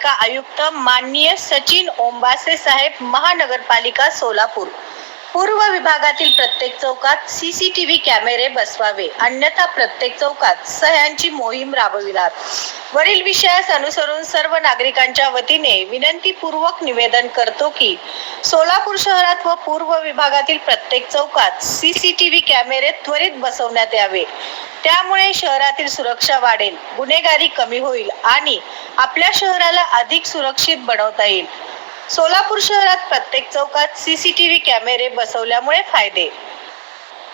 आयुक्त माननीय सचिन ओंबासे साहेब महानगरपालिका सोलापूर. पूर्व विभागातील प्रत्येक चौकात सीसीटीव्ही कॅमेरे बसवावे. अन्यथा प्रत्येक चौकात सह्यांची मोहीम राबविलात. वरील विषयास अनुसरून सर्व नागरिकांच्या वतीने विनंतीपूर्वक निवेदन करतो की सोलापूर शहरात व पूर्व विभागातील प्रत्येक चौकात सीसीटीव्ही कॅमेरे त्वरित बसवण्यात यावे. त्यामुळे शहरातील सुरक्षा वाढेल गुन्हेगारी कमी होईल आणि आपल्या शहराला अधिक सुरक्षित बनवता येईल. सोलापूर शहरात प्रत्येक चौकात सीसीटीव्ही कॅमेरे बसवल्यामुळे फायदे.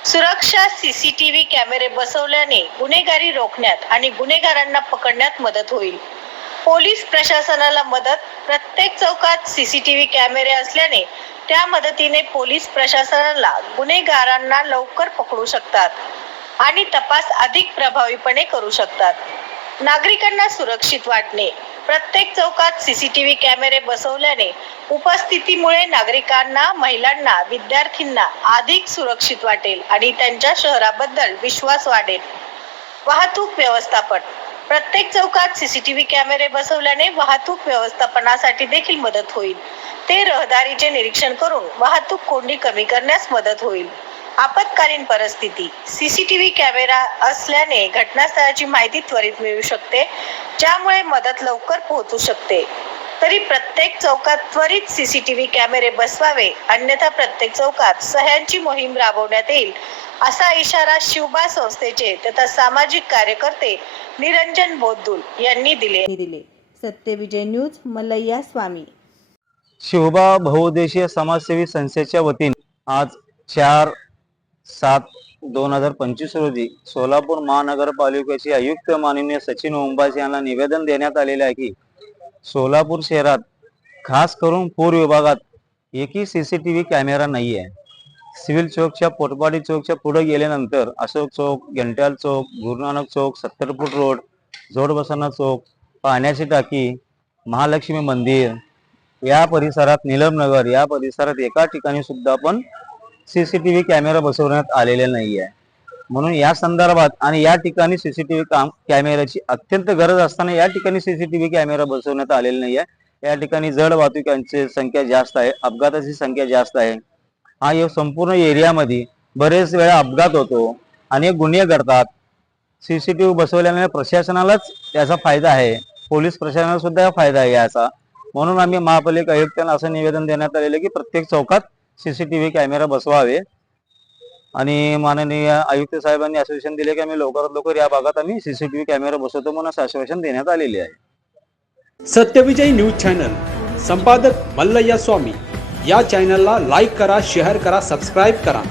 सुरक्षा सीसीटीव्ही कॅमेरे बसवल्याने गुन्हेगारी रोखण्यात आणि गुन्हेगारांना पकडण्यात मदत होईल. पोलीस प्रशासनाला मदत प्रत्येक चौकात सीसीटीव्ही कॅमेरे असल्याने त्या मदतीने पोलीस प्रशासनाला गुन्हेगारांना लवकर पकडू शकतात आणि तपास अधिक प्रभावीपणे करू शकतात. नागरिकांना सुरक्षित वाटणे. प्रत्येक चौकात सीसीटीव्ही कॅमेरे बसवल्याने उपस्थितीमुळे नागरिकांना महिलांना विद्यार्थ्यांना अधिक सुरक्षित वाटेल आणि त्यांच्या शहराबद्दल विश्वास वाढेल. वाहतूक व्यवस्थापन. प्रत्येक चौकात सीसीटीव्ही कॅमेरे बसवल्याने वाहतूक व्यवस्थापनासाठी देखील मदत होईल. ते रहदारीचे निरीक्षण करून वाहतूक कोंडी कमी करण्यास मदत होईल. आपत्कालीन परिस्थिती. सीसीटीव्ही कॅमेरा असल्याने घटनास्थळाची माहिती त्वरित मिळू शकते ज्यामुळे मदत लवकर पोहोचू शकते. तरी प्रत्येक चौकात त्वरित सीसीटीव्ही कॅमेरे बसवावे अन्यथा प्रत्येक चौकात सह्यांची मोहीम राबवण्यात येईल असा इशारा शिवबा संस्थेचे तथा सामाजिक कार्यकर्ते निरंजन बोद्दुल यांनी दिले. दिले. सत्यविजय न्यूज मल्लय्या स्वामी. शिवबा बहुउद्देशीय समाजसेवी संस्थेच्या वतीने आज चार सात दोन हजार पंचवीस रोजी सोलापूर महानगरपालिकेचे आयुक्त माननीय सचिन ओंबास यांना निवेदन देण्यात आलेले आहे की सोलापूर शहरात खास करून पूर विभागात एकही सीसीटीव्ही कॅमेरा नाही आहे. सिव्हिल चौकच्या पोटपाडी चौकच्या पुढे गेल्यानंतर अशोक चौक घंट्याल चौक गुरुनानक चौक सत्तर फूट रोड जोडबसाना चौक पाण्याची टाकी महालक्ष्मी मंदिर या परिसरात निलमनगर या परिसरात एका ठिकाणी सुद्धा पण सीसीटीव्ही कॅमेरा बसवण्यात आलेले नाही आहे म्हणून या संदर्भात आणि या ठिकाणी सीसीटीव्ही काम कॅमेऱ्याची अत्यंत गरज असताना या ठिकाणी सीसीटीव्ही कॅमेरा बसवण्यात आलेला नाही आहे या ठिकाणी जड वाहतुकांची संख्या जास्त आहे अपघाताची संख्या जास्त आहे. हा या संपूर्ण एरियामध्ये बरेच वेळा अपघात होतो अनेक गुन्हे घडतात सीसीटीव्ही बसवल्याने प्रशासनालाच त्याचा फायदा आहे. पोलीस प्रशासनाला सुद्धा फायदा आहे याचा. म्हणून आम्ही महापालिका आयुक्तांना असं निवेदन देण्यात आलेलं की प्रत्येक चौकात सीसीटीव्ही कॅमेरा बसवावे. आणि माननीय आयुक्त साहेबांनी आश्वासन दिले की आम्ही लवकरात लवकर या भागात आम्ही सीसीटीव्ही कॅमेरा बसवतो म्हणून असं आश्वासन देण्यात आलेले आहे. Satyavijay news channel. संपादक मल्लय्या स्वामी. या चॅनलला लाईक करा शेअर करा सबस्क्राईब करा.